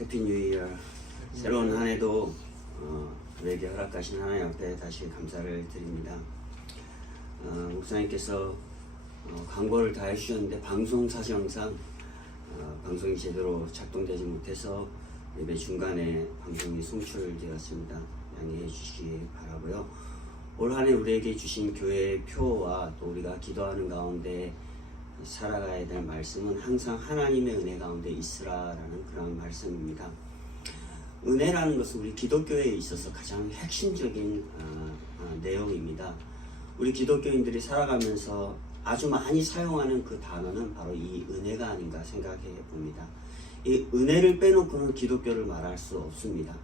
해피 뉴 이어. 새로운 한 해도 우리에게 허락하신 하나님 앞에 다시 감사를 드립니다. 목사님께서 광고를 다 해주셨는데 방송 사정상 방송이 제대로 작동되지 못해서 예배 중간에 방송이 송출되었습니다. 양해해 주시기 바라고요. 올 한 해 우리에게 주신 교회의 표와 또 우리가 기도하는 가운데 살아가야 될 말씀은 항상 하나님의 은혜 가운데 있으라라는 그런 말씀입니다. 은혜라는 것은 우리 기독교에 있어서 가장 핵심적인 내용입니다. 우리 기독교인들이 살아가면서 아주 많이 사용하는 그 단어는 바로 이 은혜가 아닌가 생각해 봅니다. 이 은혜를 빼놓고는 기독교를 말할 수 없습니다.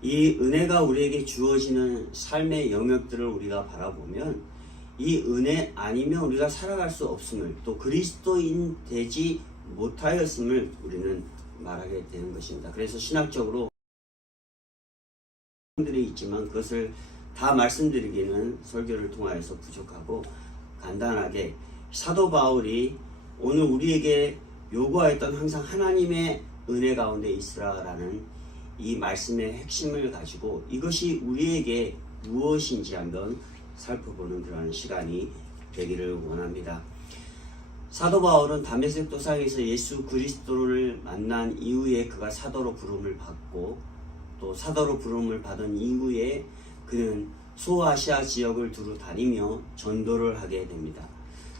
이 은혜가 우리에게 주어지는 삶의 영역들을 우리가 바라보면 이 은혜 아니면 우리가 살아갈 수 없음을, 또 그리스도인 되지 못하였음을 우리는 말하게 되는 것입니다. 그래서 신학적으로 들이 있지만 그것을 다 말씀드리기는 설교를 통하여서 부족하고, 간단하게 사도 바울이 오늘 우리에게 요구하였던 항상 하나님의 은혜 가운데 있으라라는 이 말씀의 핵심을 가지고 이것이 우리에게 무엇인지 한번 살펴보는 그런 시간이 되기를 원합니다. 사도 바울은 다메섹 도상에서 예수 그리스도를 만난 이후에 그가 사도로 부름을 받고, 또 사도로 부름을 받은 이후에 그는 소아시아 지역을 두루 다니며 전도를 하게 됩니다.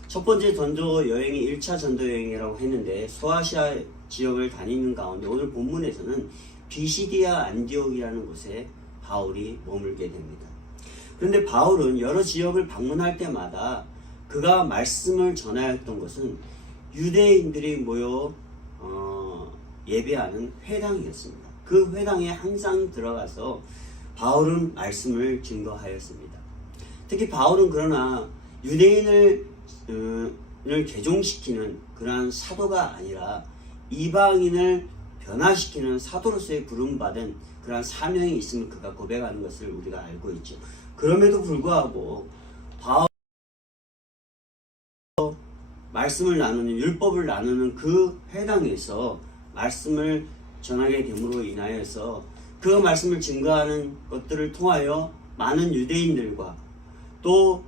첫 번째 전도 여행이 1차 전도 여행이라고 했는데, 소아시아 지역을 다니는 가운데 오늘 본문에서는 비시디아 안디옥이라는 곳에 바울이 머물게 됩니다. 그런데 바울은 여러 지역을 방문할 때마다 그가 말씀을 전하였던 것은 유대인들이 모여 예배하는 회당이었습니다. 그 회당에 항상 들어가서 바울은 말씀을 증거하였습니다. 특히 바울은 그러나 유대인을 개종시키는 그러한 사도가 아니라 이방인을 변화시키는 사도로서의 부름받은 그러한 사명이 있음을 그가 고백하는 것을 우리가 알고 있죠. 그럼에도 불구하고 바울 말씀을 나누는, 율법을 나누는 그 회당에서 말씀을 전하게 됨으로 인하여서 그 말씀을 증거하는 것들을 통하여 많은 유대인들과 또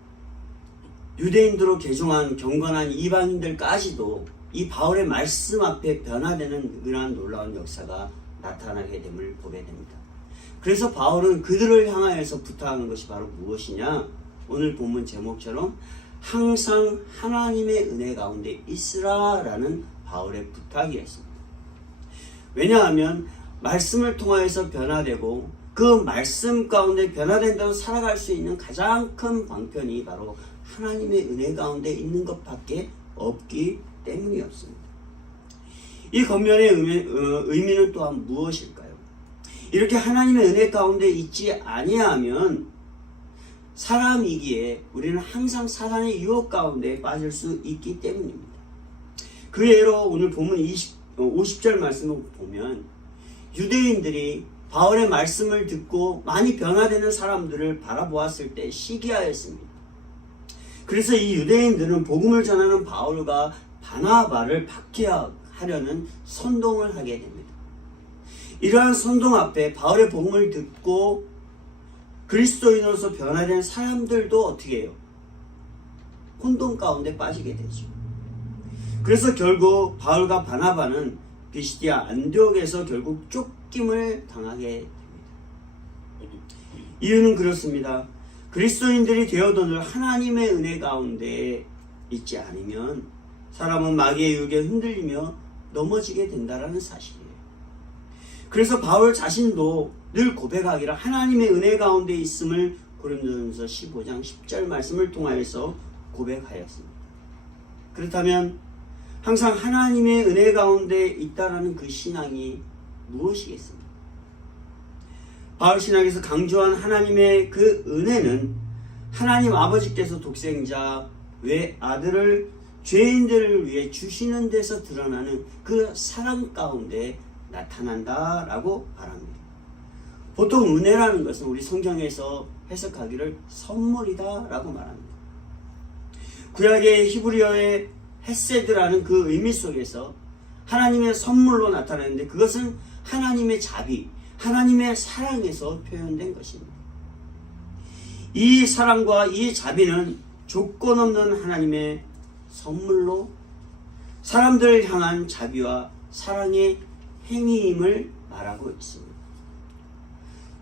유대인들로 개종한 경건한 이방인들까지도 이 바울의 말씀 앞에 변화되는 그러한 놀라운 역사가 나타나게 됨을 보게 됩니다. 그래서 바울은 그들을 향하여서 부탁하는 것이 바로 무엇이냐? 오늘 본문 제목처럼 항상 하나님의 은혜 가운데 있으라라는 바울의 부탁이었습니다. 왜냐하면 말씀을 통하여서 변화되고 그 말씀 가운데 변화된다고 살아갈 수 있는 가장 큰 방편이 바로 하나님의 은혜 가운데 있는 것밖에 없기 때문이었습니다. 이 겉면의 의미는 또한 무엇일까요? 이렇게 하나님의 은혜 가운데 있지 아니하면 사람이기에 우리는 항상 사단의 유혹 가운데 빠질 수 있기 때문입니다. 그 예로 오늘 본문 50절 말씀을 보면 유대인들이 바울의 말씀을 듣고 많이 변화되는 사람들을 바라보았을 때 시기하였습니다. 그래서 이 유대인들은 복음을 전하는 바울과 바나바를 박해하려는 선동을 하게 됩니다. 이러한 선동 앞에 바울의 복음을 듣고 그리스도인으로서 변화된 사람들도 어떻게 해요? 혼돈 가운데 빠지게 되죠. 그래서 결국 바울과 바나바는 비시디아 안디옥에서 결국 쫓김을 당하게 됩니다. 이유는 그렇습니다. 그리스도인들이 되어도늘 하나님의 은혜 가운데 있지 않으면 사람은 마귀의 유혹에 흔들리며 넘어지게 된다는 사실이에요. 그래서 바울 자신도 늘 고백하기를 하나님의 은혜 가운데 있음을 고린도전서 15장 10절 말씀을 통하여서 고백하였습니다. 그렇다면 항상 하나님의 은혜 가운데 있다라는 그 신앙이 무엇이겠습니까? 바울 신학에서 강조한 하나님의 그 은혜는 하나님 아버지께서 독생자 외 아들을 죄인들을 위해 주시는 데서 드러나는 그 사랑 가운데 나타난다라고 말합니다. 보통 은혜라는 것은 우리 성경에서 해석하기를 선물이다라고 말합니다. 구약의 히브리어의 헤세드라는 그 의미 속에서 하나님의 선물로 나타나는데 그것은 하나님의 자비, 하나님의 사랑에서 표현된 것입니다. 이 사랑과 이 자비는 조건 없는 하나님의 선물로 사람들을 향한 자비와 사랑의 행위임을 말하고 있습니다.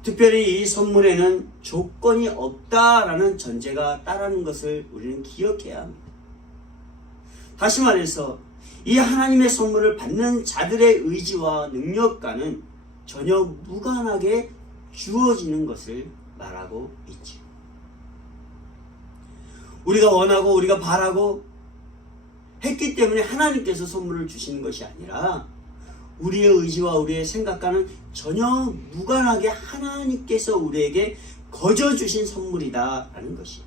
특별히 이 선물에는 조건이 없다라는 전제가 따르는 것을 우리는 기억해야 합니다. 다시 말해서 이 하나님의 선물을 받는 자들의 의지와 능력과는 전혀 무관하게 주어지는 것을 말하고 있죠. 우리가 원하고 우리가 바라고 했기 때문에 하나님께서 선물을 주시는 것이 아니라 우리의 의지와 우리의 생각과는 전혀 무관하게 하나님께서 우리에게 거저 주신 선물이다라는 것이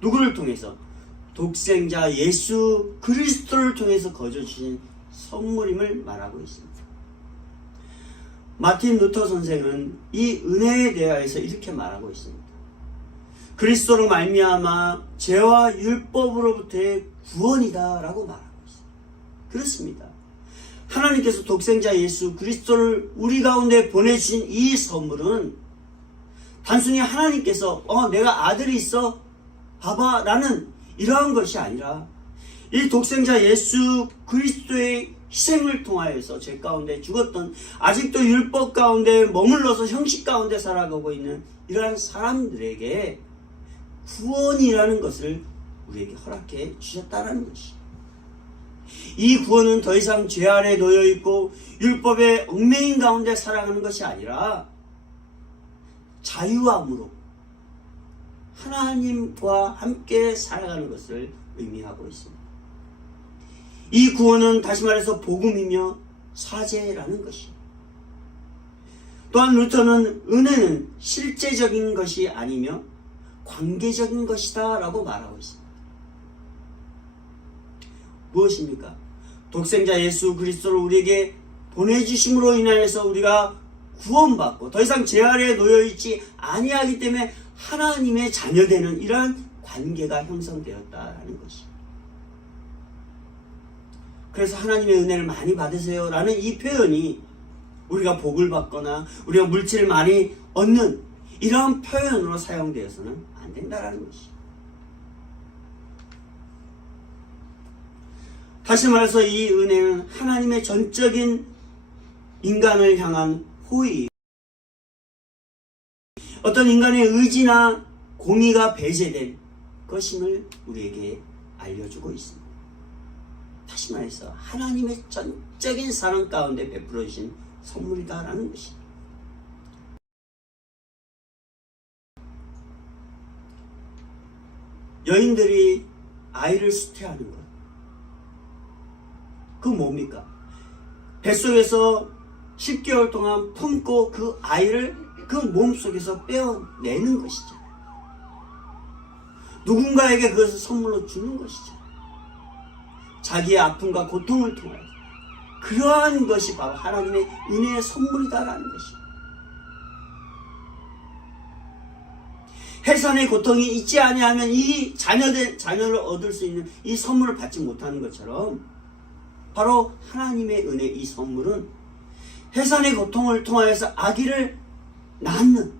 누구를 통해서? 독생자 예수 그리스도를 통해서 거저 주신 선물임을 말하고 있습니다. 마틴 루터 선생은 이 은혜에 대하여서 이렇게 말하고 있습니다. 그리스도로 말미암아 죄와 율법으로부터의 구원이다 라고 말하고 있습니다. 그렇습니다. 하나님께서 독생자 예수 그리스도를 우리 가운데 보내주신 이 선물은 단순히 하나님께서 내가 아들이 있어 봐봐 라는 이러한 것이 아니라 이 독생자 예수 그리스도의 희생을 통하여서 죄 가운데 죽었던 아직도 율법 가운데 머물러서 형식 가운데 살아가고 있는 이러한 사람들에게 구원이라는 것을 우리에게 허락해 주셨다는 것이. 이 구원은 더 이상 죄 아래 놓여 있고 율법의 얽매인 가운데 살아가는 것이 아니라 자유함으로 하나님과 함께 살아가는 것을 의미하고 있습니다. 이 구원은 다시 말해서 복음이며 사죄라는 것입니다. 또한 루터는 은혜는 실제적인 것이 아니며 관계적인 것이다 라고 말하고 있습니다. 무엇입니까? 독생자 예수 그리스도를 우리에게 보내주심으로 인하여서 우리가 구원받고 더 이상 죄 아래에 놓여있지 아니하기 때문에 하나님의 자녀되는 이러한 관계가 형성되었다라는 것입니다. 그래서 하나님의 은혜를 많이 받으세요 라는 이 표현이 우리가 복을 받거나 우리가 물질을 많이 얻는 이러한 표현으로 사용되어서는 안 된다라는 것이죠. 다시 말해서 이 은혜는 하나님의 전적인 인간을 향한 호의, 어떤 인간의 의지나 공의가 배제된 것임을 우리에게 알려주고 있습니다. 다시 말해서 하나님의 전적인 사랑 가운데 베풀어 주신 선물이다라는 것입니다. 여인들이 아이를 수태하는 것, 그 뭡니까? 뱃속에서 10개월 동안 품고 그 아이를 그 몸속에서 빼어내는 것이죠. 누군가에게 그것을 선물로 주는 것이죠. 자기의 아픔과 고통을 통하여 그러한 것이 바로 하나님의 은혜의 선물이다라는 것입니다. 해산의 고통이 있지 아니하면 이 자녀를 얻을 수 있는 이 선물을 받지 못하는 것처럼 바로 하나님의 은혜 이 선물은 해산의 고통을 통하여서 아기를 낳는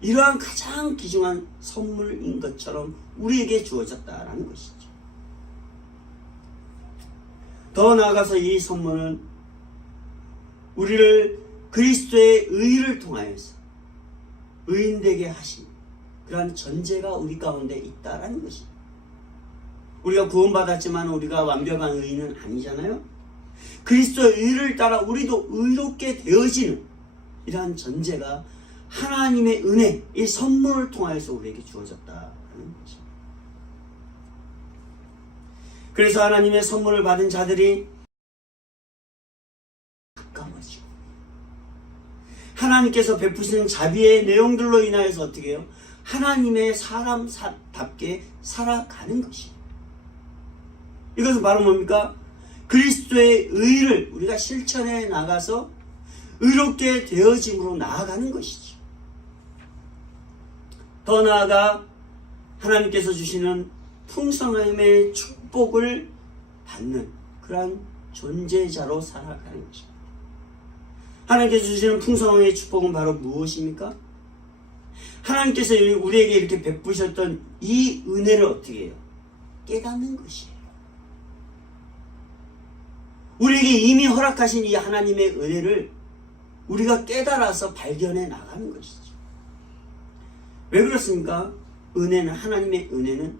이러한 가장 귀중한 선물인 것처럼 우리에게 주어졌다라는 것이죠. 더 나아가서 이 선물은 우리를 그리스도의 의를 통하여서 의인되게 하신 그러한 전제가 우리 가운데 있다라는 것입니다. 우리가 구원받았지만 우리가 완벽한 의인은 아니잖아요. 그리스도의 의를 따라 우리도 의롭게 되어지는 이러한 전제가 하나님의 은혜, 이 선물을 통하여서 우리에게 주어졌다는 것입니다. 그래서 하나님의 선물을 받은 자들이 가까워지고 하나님께서 베푸시는 자비의 내용들로 인하여서 어떻게 해요? 하나님의 사람답게 살아가는 것입니다. 이것은 바로 뭡니까? 그리스도의 의를 우리가 실천해 나가서 의롭게 되어짐으로 나아가는 것이죠. 더 나아가 하나님께서 주시는 풍성함의 축복을 받는 그러한 존재자로 살아가는 것입니다. 하나님께서 주시는 풍성의 축복은 바로 무엇입니까? 하나님께서 우리에게 이렇게 베푸셨던 이 은혜를 어떻게 해요? 깨닫는 것이에요. 우리에게 이미 허락하신 이 하나님의 은혜를 우리가 깨달아서 발견해 나가는 것이죠. 왜 그렇습니까? 은혜는, 하나님의 은혜는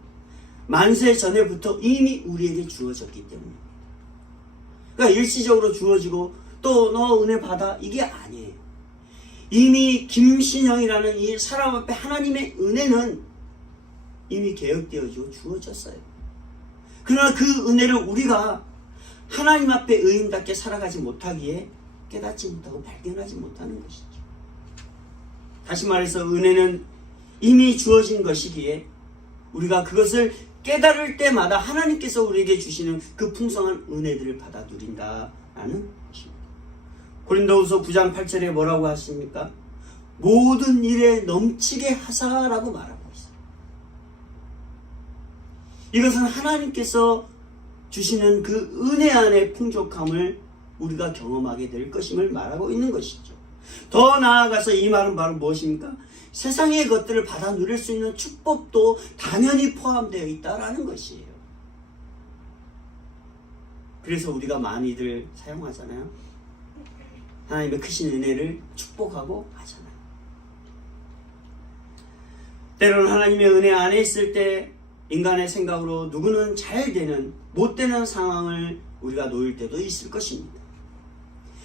만세 전에부터 이미 우리에게 주어졌기 때문입니다. 그러니까 일시적으로 주어지고 또 너 은혜 받아, 이게 아니에요. 이미 김신영이라는 이 사람 앞에 하나님의 은혜는 이미 계획되어지고 주어졌어요. 그러나 그 은혜를 우리가 하나님 앞에 의인답게 살아가지 못하기에 깨닫지 못하고 발견하지 못하는 것이죠. 다시 말해서 은혜는 이미 주어진 것이기에 우리가 그것을 깨달을 때마다 하나님께서 우리에게 주시는 그 풍성한 은혜들을 받아 누린다라는 것입니다. 고린도후서 9장 8절에 뭐라고 하십니까? 모든 일에 넘치게 하사라고 말하고 있어요. 이것은 하나님께서 주시는 그 은혜 안의 풍족함을 우리가 경험하게 될 것임을 말하고 있는 것이죠. 더 나아가서 이 말은 바로 무엇입니까? 세상의 것들을 받아 누릴 수 있는 축복도 당연히 포함되어 있다라는 것이에요. 그래서 우리가 많이들 사용하잖아요. 하나님의 크신 은혜를 축복하고 하잖아요. 때로는 하나님의 은혜 안에 있을 때 인간의 생각으로 누구는 잘 되는, 못 되는 상황을 우리가 놓일 때도 있을 것입니다.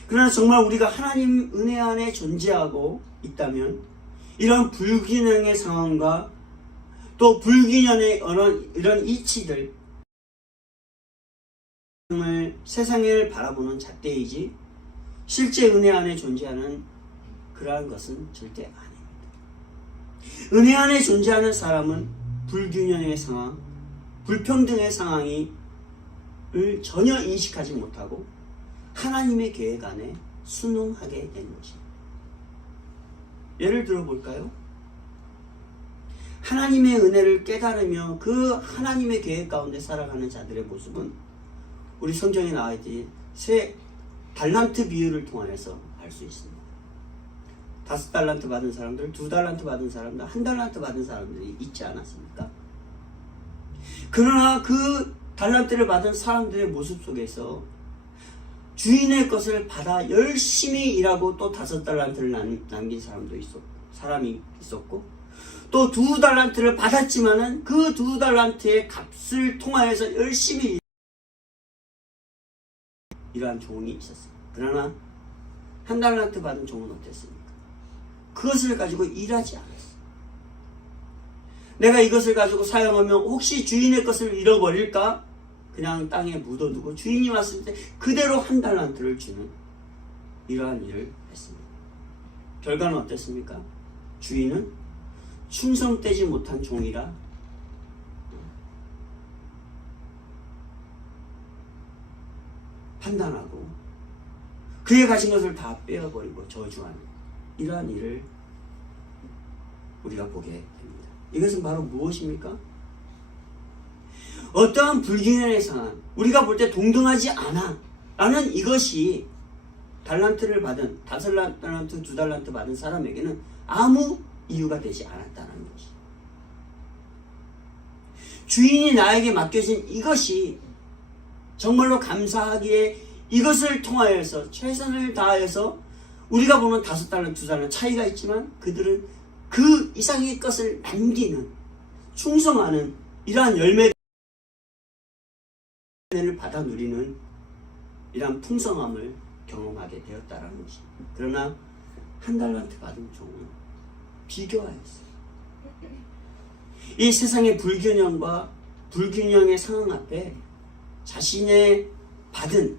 그러나 정말 우리가 하나님 은혜 안에 존재하고 있다면 이런 불균형의 상황과 또 불균형의 이런 이치들, 세상을 바라보는 잣대이지 실제 은혜 안에 존재하는 그러한 것은 절대 아닙니다. 은혜 안에 존재하는 사람은 불균형의 상황, 불평등의 상황을 전혀 인식하지 못하고 하나님의 계획 안에 순응하게 되는 것입니다. 예를 들어 볼까요? 하나님의 은혜를 깨달으며 그 하나님의 계획 가운데 살아가는 자들의 모습은 우리 성경에 나와 있듯이 세 달란트 비유를 통하여서 알 수 있습니다. 5달란트 받은 사람들, 2달란트 받은 사람들, 1달란트 받은 사람들이 있지 않았습니까? 그러나 그 달란트를 받은 사람들의 모습 속에서 주인의 것을 받아 열심히 일하고 또 5달란트를 남긴 사람이 있었고, 또 2달란트를 받았지만은 그 2달란트의 값을 통하여서 열심히 이러한 종이 있었어요. 그러나 1달란트 받은 종은 어땠습니까? 그것을 가지고 일하지 않았어요. 내가 이것을 가지고 사용하면 혹시 주인의 것을 잃어버릴까? 그냥 땅에 묻어두고 주인이 왔을 때 그대로 1달란트를 주는 이러한 일을 했습니다. 결과는 어땠습니까? 주인은 충성되지 못한 종이라 판단하고 그의 가진 것을 다 빼어버리고 저주하는 이러한 일을 우리가 보게 됩니다. 이것은 바로 무엇입니까? 어떠한 불균형의 상황, 우리가 볼 때 동등하지 않아 라는 이것이 달란트를 받은 5달란트, 2달란트 받은 사람에게는 아무 이유가 되지 않았다는 것이, 주인이 나에게 맡겨진 이것이 정말로 감사하기에 이것을 통하여서 최선을 다해서 우리가 보는 5달란트, 2달란트 차이가 있지만 그들은 그 이상의 것을 남기는, 충성하는 이러한 열매를 받아 누리는 이러한 풍성함을 경험하게 되었다라는 것입니다. 그러나 1달란트 받은 종은 비교하였어요. 이 세상의 불균형과 불균형의 상황 앞에 자신의 받은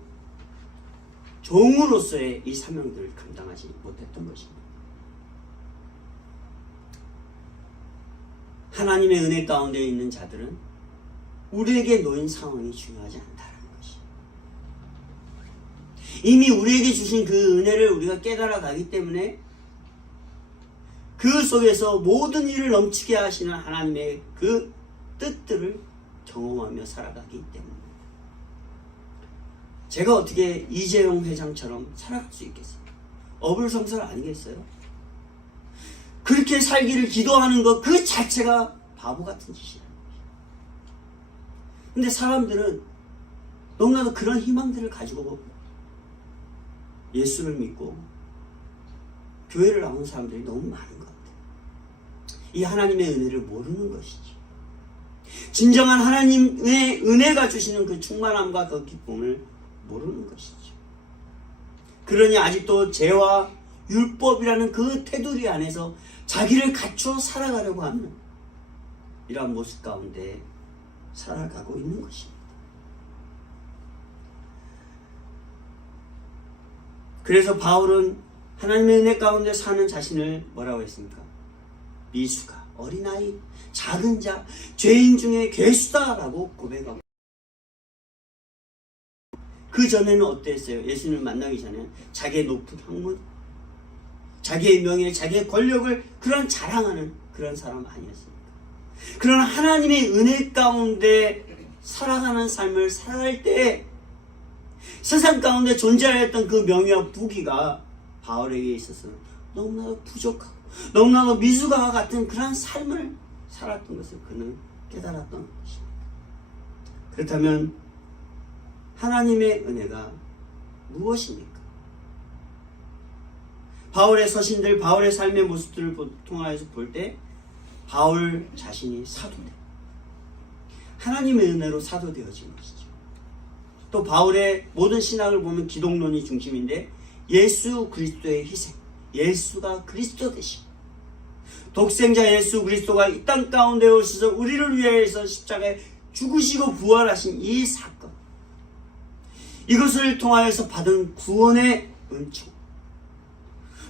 종으로서의 이 사명들을 감당하지 못했던 것입니다. 하나님의 은혜 가운데 있는 자들은 우리에게 놓인 상황이 중요하지 않다는 것이, 이미 우리에게 주신 그 은혜를 우리가 깨달아 가기 때문에 그 속에서 모든 일을 넘치게 하시는 하나님의 그 뜻들을 경험하며 살아가기 때문입니다. 제가 어떻게 이재용 회장처럼 살아갈 수 있겠어요? 어불성설 아니겠어요? 그렇게 살기를 기도하는 것 그 자체가 바보 같은 짓이에요. 근데 사람들은 너무나도 그런 희망들을 가지고 예수를 믿고 교회를 나오는 사람들이 너무 많은 것 같아요. 이 하나님의 은혜를 모르는 것이죠. 진정한 하나님의 은혜가 주시는 그 충만함과 그 기쁨을 모르는 것이죠. 그러니 아직도 죄와 율법이라는 그 테두리 안에서 자기를 갖추어 살아가려고 하는 이러한 모습 가운데 살아가고 있는 것입니다. 그래서 바울은 하나님의 은혜 가운데 사는 자신을 뭐라고 했습니까? 미수가, 어린아이, 작은 자, 죄인 중에 괴수다라고 고백하고, 그 전에는 어땠어요? 예수님을 만나기 전에 자기의 높은 학문, 자기의 명예, 자기의 권력을 그런 자랑하는 그런 사람 아니었습니까? 그러나 하나님의 은혜 가운데 살아가는 삶을 살아갈 때 세상 가운데 존재하였던 그 명예와 부귀가 바울에게 있어서는 너무나도 부족하고 너무나도 미숙아와 같은 그런 삶을 살았던 것을 그는 깨달았던 것입니다. 그렇다면 하나님의 은혜가 무엇입니까? 바울의 서신들, 바울의 삶의 모습들을 통하여서 볼 때 바울 자신이 사도돼. 하나님의 은혜로 사도되어진 것이죠. 또 바울의 모든 신학을 보면 기독론이 중심인데 예수 그리스도의 희생, 예수가 그리스도 되심, 독생자 예수 그리스도가 이 땅 가운데 오셔서 우리를 위해서 십자가에 죽으시고 부활하신 이 사건, 이것을 통하여서 받은 구원의 은총,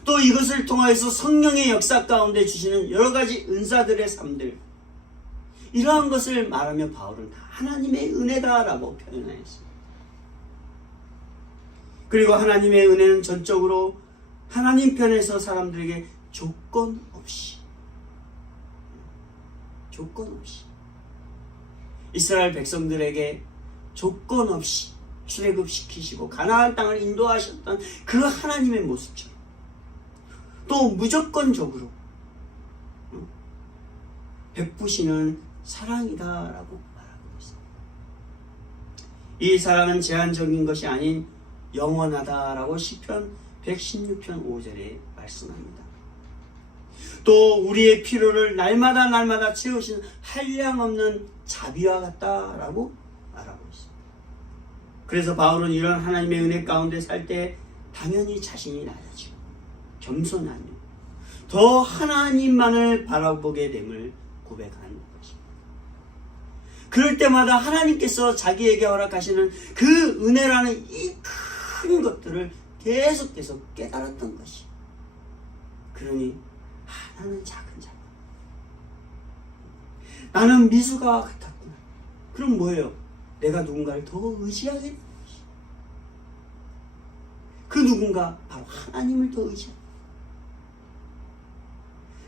또 이것을 통하여서 성령의 역사 가운데 주시는 여러 가지 은사들의 삶들, 이러한 것을 말하며 바울은 다 하나님의 은혜다라고 표현하였습니다. 그리고 하나님의 은혜는 전적으로 하나님 편에서 사람들에게 조건 없이 이스라엘 백성들에게 조건 없이 출애굽시키시고 가나안 땅을 인도하셨던 그 하나님의 모습처럼 또 무조건적으로 베푸시는 사랑이다라고 말하고 있습니다. 이 사랑은 제한적인 것이 아닌 영원하다라고 시편 116편 5절에 말씀합니다. 또 우리의 필요를 날마다 채우시는 한량없는 자비와 같다라고 말하고 있습니다. 그래서 바울은 이런 하나님의 은혜 가운데 살 때 당연히 자신이 낮아지고 겸손하며 더 하나님만을 바라보게 됨을 고백하는 것입니다. 그럴 때마다 하나님께서 자기에게 허락하시는 그 은혜라는 이 큰 것들을 계속 깨달았던 것이, 그러니 나는 작은 자다, 나는 미수가 같았구나. 그럼 뭐예요? 내가 누군가를 더 의지하게 되는 것이, 그 누군가 바로 하나님을 더 의지하는,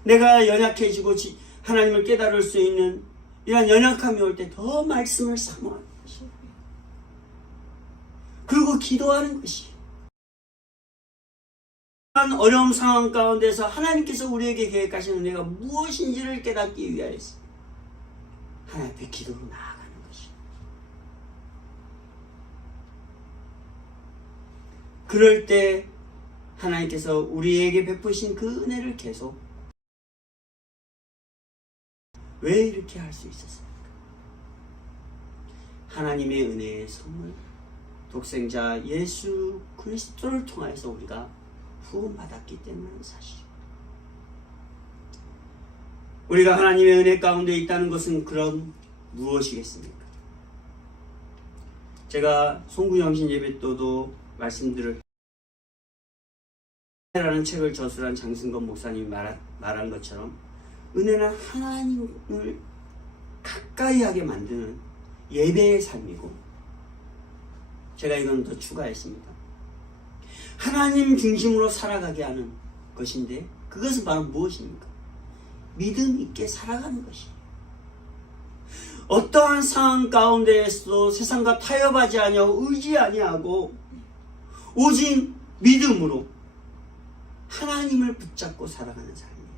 내가 연약해지고 하나님을 깨달을 수 있는 이런 연약함이 올 때 더 말씀을 사모하는 것이, 그리고 기도하는 것이, 어려운 상황 가운데서 하나님께서 우리에게 계획하신 은혜가 무엇인지를 깨닫기 위하여서 하나님 앞에 기도로 나아가는 것이, 그럴 때 하나님께서 우리에게 베푸신 그 은혜를 계속, 왜 이렇게 할 수 있었습니까? 하나님의 은혜의 선물, 독생자 예수 그리스도를 통하여서 우리가 구원받았기 때문인 사실. 우리가 하나님의 은혜 가운데 있다는 것은 그럼 무엇이겠습니까? 제가 송구영신 예배도도 말씀드릴 라는 책을 저술한 장승건 목사님이 말한 것처럼 은혜는 하나님을 가까이 하게 만드는 예배의 삶이고, 제가 이건 더 추가했습니다. 하나님 중심으로 살아가게 하는 것인데, 그것은 바로 무엇입니까? 믿음 있게 살아가는 것이에요. 어떠한 상황 가운데에서도 세상과 타협하지 아니하고 의지 아니하고 오직 믿음으로 하나님을 붙잡고 살아가는 삶이에요.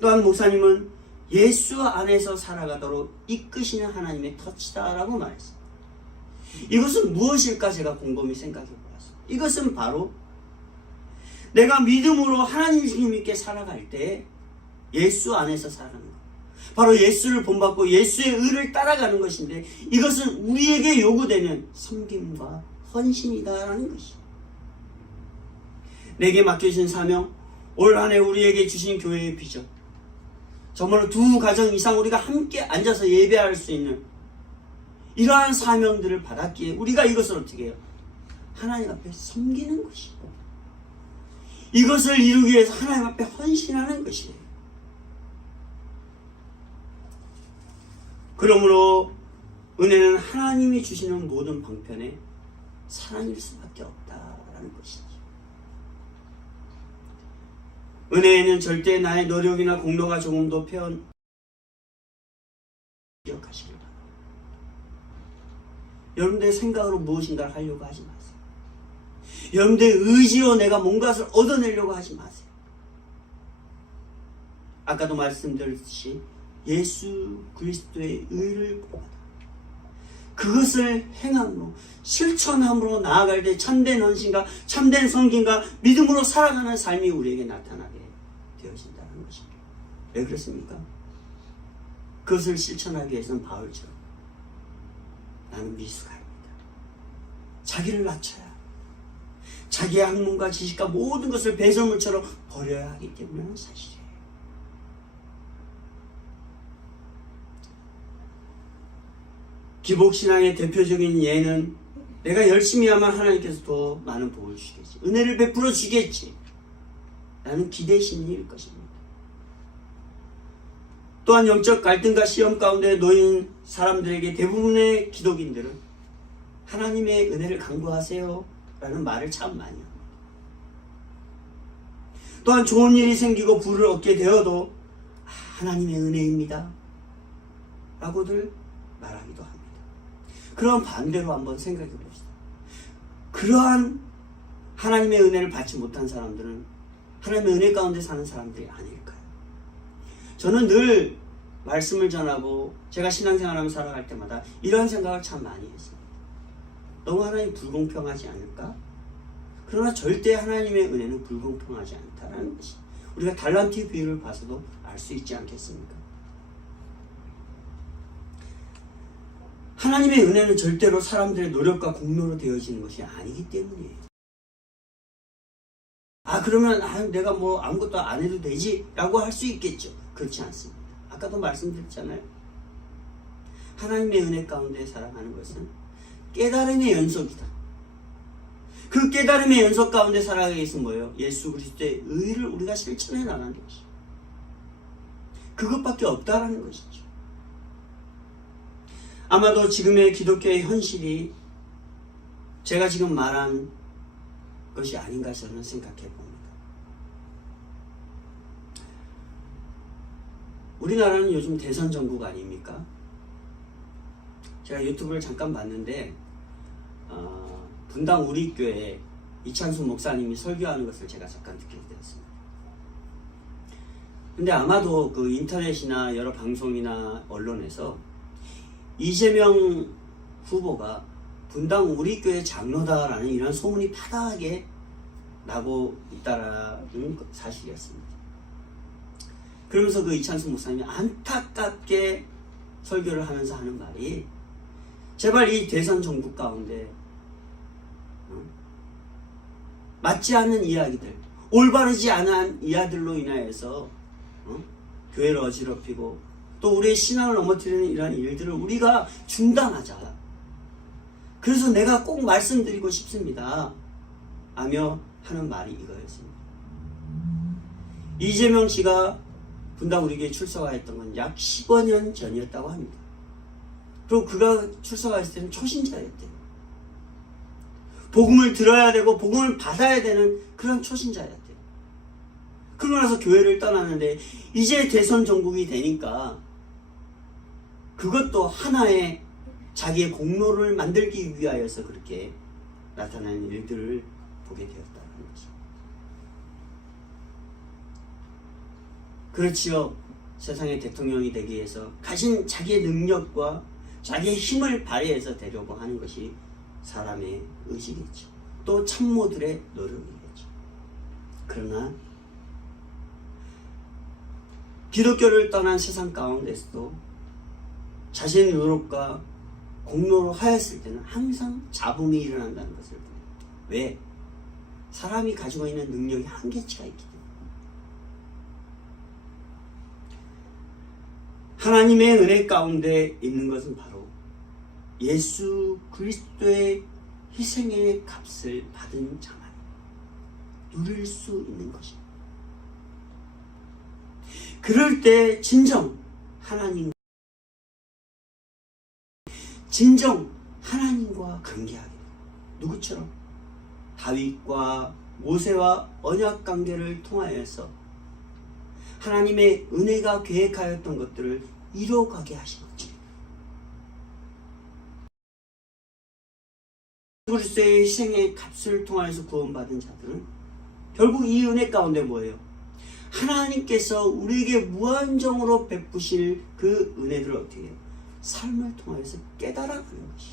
또한 목사님은 예수 안에서 살아가도록 이끄시는 하나님의 터치다라고 말했어요. 이것은 무엇일까 제가 곰곰이 생각해 보았어요. 이것은 바로 내가 믿음으로 하나님 있게 살아갈 때 예수 안에서 살아가는 것. 바로 예수를 본받고 예수의 의를 따라가는 것인데 이것은 우리에게 요구되는 섬김과 헌신이다라는 것이에요. 내게 맡겨주신 사명, 올 한 해 우리에게 주신 교회의 비전, 정말로 2가정 이상 우리가 함께 앉아서 예배할 수 있는 이러한 사명들을 받았기에 우리가 이것을 어떻게 해요? 하나님 앞에 섬기는 것이고 이것을 이루기 위해서 하나님 앞에 헌신하는 것이에요. 그러므로 은혜는 하나님이 주시는 모든 방편에 사랑일 수밖에 없다라는 것이죠. 은혜에는 절대 나의 노력이나 공로가 조금도 기억하시길 바랍니다. 여러분들의 생각으로 무엇인가를 하려고 하지 마세요. 여러분들의 의지로 내가 뭔가를 얻어내려고 하지 마세요. 아까도 말씀드렸듯이 예수 그리스도의 의를 본받아 그것을 행함으로 실천함으로 나아갈 때 참된 헌신과 참된 섬김과 믿음으로 살아가는 삶이 우리에게 나타나게 되어진다는 것입니다. 왜 그렇습니까? 그것을 실천하기 위해서는 바울처럼 나는 미숙합니다. 자기를 낮춰야 자기의 학문과 지식과 모든 것을 배설물처럼 버려야 하기 때문에 사실이에요. 기복신앙의 대표적인 예는 내가 열심히 하면 하나님께서 더 많은 복을 주시겠지, 은혜를 베풀어 주겠지 라는 기대 심리일 것입니다. 또한 영적 갈등과 시험 가운데 놓인 사람들에게 대부분의 기독인들은 하나님의 은혜를 간구하세요 라는 말을 참 많이 합니다. 또한 좋은 일이 생기고 부를 얻게 되어도 하나님의 은혜입니다 라고들 말하기도 합니다. 그럼 반대로 한번 생각해 봅시다. 그러한 하나님의 은혜를 받지 못한 사람들은 하나님의 은혜 가운데 사는 사람들이 아닐까요? 저는 늘 말씀을 전하고 제가 신앙생활하면서 살아갈 때마다 이런 생각을 참 많이 했습니다. 너무 하나님 불공평하지 않을까? 그러나 절대 하나님의 은혜는 불공평하지 않다는 것이 우리가 달란트 비유를 봐서도 알 수 있지 않겠습니까? 하나님의 은혜는 절대로 사람들의 노력과 공로로 되어지는 것이 아니기 때문이에요. 그러면 내가 뭐 아무것도 안 해도 되지 라고 할 수 있겠죠. 그렇지 않습니다. 아까도 말씀드렸잖아요. 하나님의 은혜 가운데 살아가는 것은 깨달음의 연속이다. 그 깨달음의 연속 가운데 살아가기 위해서 뭐예요? 예수 그리스도의 의를 우리가 실천해 나가는 것이죠. 그것밖에 없다라는 것이죠. 아마도 지금의 기독교의 현실이 제가 지금 말한 것이 아닌가 저는 생각해 봅니다. 우리나라는 요즘 대선 정국 아닙니까? 제가 유튜브를 잠깐 봤는데 분당 우리교회 이찬수 목사님이 설교하는 것을 제가 잠깐 듣게 되었습니다. 근데 아마도 그 인터넷이나 여러 방송이나 언론에서 이재명 후보가 분당 우리교회 장로다라는 이런 소문이 파다하게 나고 있다라는 사실이었습니다. 그러면서 그 이찬수 목사님이 안타깝게 설교를 하면서 하는 말이 제발 이 대선 정국 가운데 맞지 않는 이야기들, 올바르지 않은 이야기들로 인하여서 교회를 어지럽히고 또 우리의 신앙을 넘어뜨리는 이러한 일들을 우리가 중단하자. 그래서 내가 꼭 말씀드리고 싶습니다 하며 하는 말이 이거였습니다. 이재명 씨가 분당 우리교회에 출석하였던 건 약 15년 전이었다고 합니다. 그리고 그가 출석했을 때는 초신자였대요. 복음을 들어야 되고 복음을 받아야 되는 그런 초신자였대요. 그러고 나서 교회를 떠났는데 이제 대선 정국이 되니까 그것도 하나의 자기의 공로를 만들기 위하여서 그렇게 나타나는 일들을 보게 되었다는 것입니다. 그렇지요. 세상의 대통령이 되기 위해서 가진 자기의 능력과 자기의 힘을 발휘해서 되려고 하는 것이 사람의 의지겠죠. 또 참모들의 노력이겠죠. 그러나 기독교를 떠난 세상 가운데서도 자신의 노력과 공로로 하였을 때는 항상 잡음이 일어난다는 것을 봅니다. 왜? 사람이 가지고 있는 능력이 한계치가 있기 때문에. 하나님의 은혜 가운데 있는 것은 바로 예수 그리스도의 희생의 값을 받은 자만 누릴 수 있는 것입니다. 그럴 때 진정 하나님과 관계하게 됩니다. 누구처럼? 다윗과 모세와 언약 관계를 통하여서 하나님의 은혜가 계획하였던 것들을 이뤄가게 하신 거죠. 그리스도의 희생의 값을 통하여서 구원받은 자들은 결국 이 은혜 가운데 뭐예요? 하나님께서 우리에게 무한정으로 베푸실 그 은혜들을 어떻게 해요? 삶을 통하여서 깨달아가는 것이.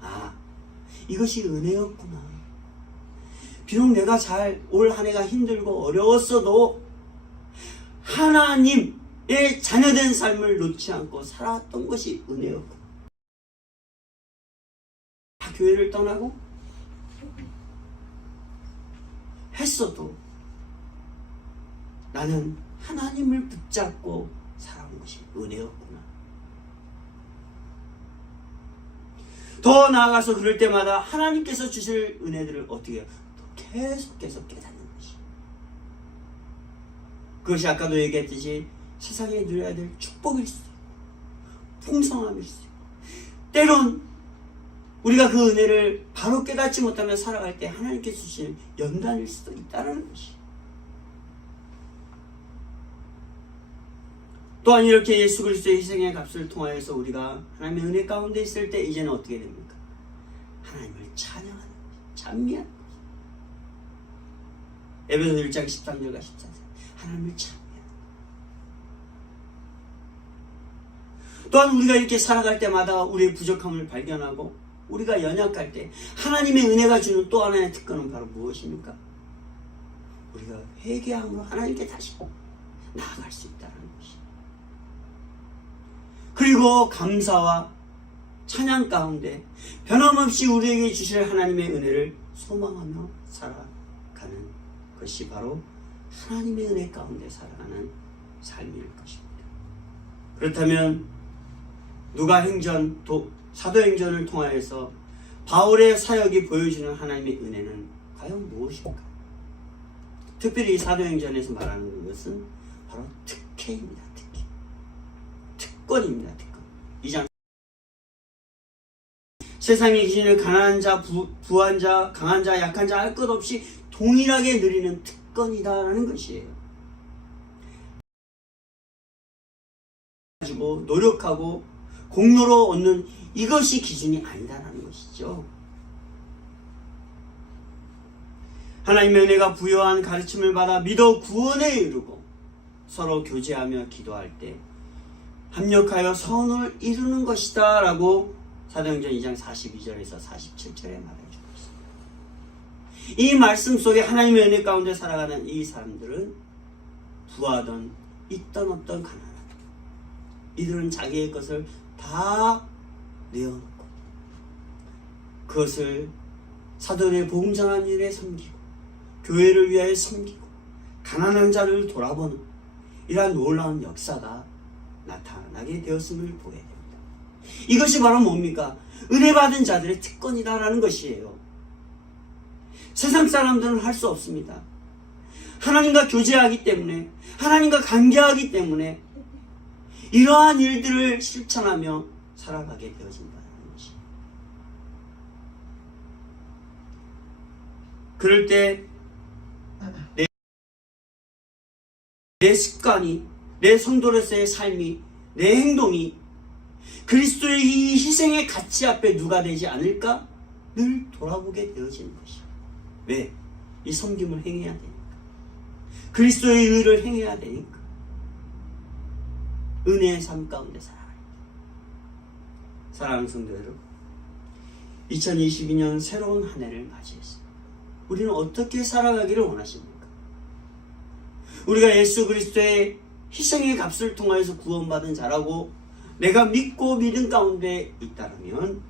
아, 이것이 은혜였구나. 비록 내가 올 한 해가 힘들고 어려웠어도 하나님의 자녀된 삶을 놓지 않고 살아왔던 것이 은혜였구나. 교회를 떠나고 했어도 나는 하나님을 붙잡고 살아온 것이 은혜였구나. 더 나아가서 그럴 때마다 하나님께서 주실 은혜들을 어떻게 해요? 계속해서 깨닫는 것이. 그것이 아까도 얘기했듯이 세상에 누려야 될 축복일 수도 있고 풍성함일 수도 있고 때론 우리가 그 은혜를 바로 깨닫지 못하며 살아갈 때 하나님께서 주시는 연단일 수도 있다는 것이. 또한 이렇게 예수 그리스도의 희생의 값을 통하여서 우리가 하나님의 은혜 가운데 있을 때 이제는 어떻게 됩니까? 하나님을 찬양하는 것이, 찬미하는 것이. 에베소 1장 13절과 14절 하나님을 찬미하는 것. 또한 우리가 이렇게 살아갈 때마다 우리의 부족함을 발견하고 우리가 연약할 때 하나님의 은혜가 주는 또 하나의 특권은 바로 무엇입니까? 우리가 회개함으로 하나님께 다시 나아갈 수 있다는 것이. 그리고 감사와 찬양 가운데 변함없이 우리에게 주실 하나님의 은혜를 소망하며 살아가는 것이 바로 하나님의 은혜 가운데 살아가는 삶일 것입니다. 그렇다면 누가행전, 사도행전을 통하여서 바울의 사역이 보여주는 하나님의 은혜는 과연 무엇일까? 특별히 사도행전에서 말하는 것은 바로 특혜입니다. 특권입니다. 특권. 2장 세상의 기준을 가난한 자, 부한 자, 강한 자, 약한 자 할 것 없이 동일하게 누리는 특권이다라는 것이에요. 가지고 노력하고 공로로 얻는 이것이 기준이 아니다라는 것이죠. 하나님의 은혜가 부여한 가르침을 받아 믿어 구원에 이르고 서로 교제하며 기도할 때 합력하여 선을 이루는 것이다 라고 사도행전 2장 42절에서 47절에 말해주고 있습니다. 이 말씀 속에 하나님의 은혜 가운데 살아가는 이 사람들은 부하던 있던 없던 가난하던 이들은 자기의 것을 다 내어놓고 그것을 사도의 복음 전하는 일에 섬기고 교회를 위하여 섬기고 가난한 자를 돌아보는 이러한 놀라운 역사가 나타나게 되었음을 보게 됩니다. 이것이 바로 뭡니까? 은혜 받은 자들의 특권이다라는 것이에요. 세상 사람들은 할 수 없습니다. 하나님과 교제하기 때문에 하나님과 관계하기 때문에 이러한 일들을 실천하며 살아가게 되어진다는 것이. 그럴 때 내 습관이, 내 성도로서의 삶이, 내 행동이 그리스도의 이 희생의 가치 앞에 누가 되지 않을까? 늘 돌아보게 되어지는 것이야. 왜? 이 섬김을 행해야 되니까. 그리스도의 의를 행해야 되니까. 은혜의 삶 가운데 살아가야 돼. 사랑하는 성도 여러분, 2022년 새로운 한 해를 맞이했습니다. 우리는 어떻게 살아가기를 원하십니까? 우리가 예수 그리스도의 희생의 값을 통하여서 구원받은 자라고 내가 믿고 믿음 가운데 있다면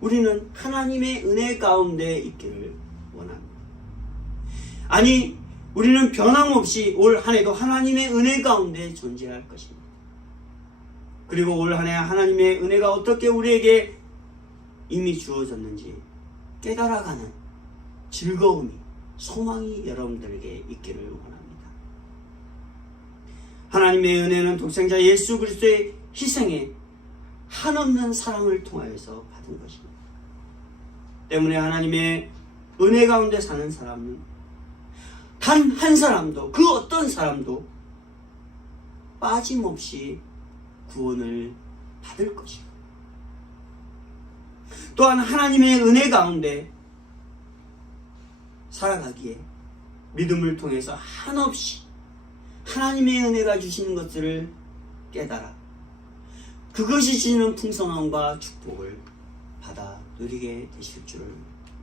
우리는 하나님의 은혜 가운데 있기를 원합니다. 아니, 우리는 변함없이 올 한 해도 하나님의 은혜 가운데 존재할 것입니다. 그리고 올 한 해 하나님의 은혜가 어떻게 우리에게 이미 주어졌는지 깨달아가는 즐거움이, 소망이 여러분들에게 있기를 원합니다. 하나님의 은혜는 독생자 예수 그리스도의 희생에 한없는 사랑을 통하여서 받은 것입니다. 때문에 하나님의 은혜 가운데 사는 사람은 단 한 사람도, 그 어떤 사람도 빠짐없이 구원을 받을 것입니다. 또한 하나님의 은혜 가운데 살아가기에 믿음을 통해서 한없이 하나님의 은혜가 주시는 것들을 깨달아 그것이 주는 풍성함과 축복을 받아 누리게 되실 줄을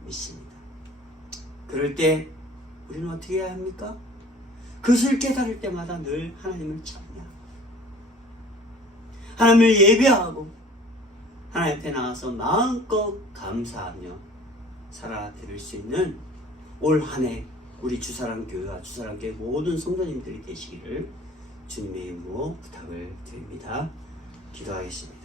믿습니다. 그럴 때 우리는 어떻게 해야 합니까? 그것을 깨달을 때마다 늘 하나님을 찬양하고 하나님을 예배하고 하나님 앞에 나와서 마음껏 감사하며 살아드릴 수 있는 올 한 해 우리 주사랑교회와 주사랑교회 모든 성도님들이 되시기를 주님의 이름으로 부탁을 드립니다. 기도하겠습니다.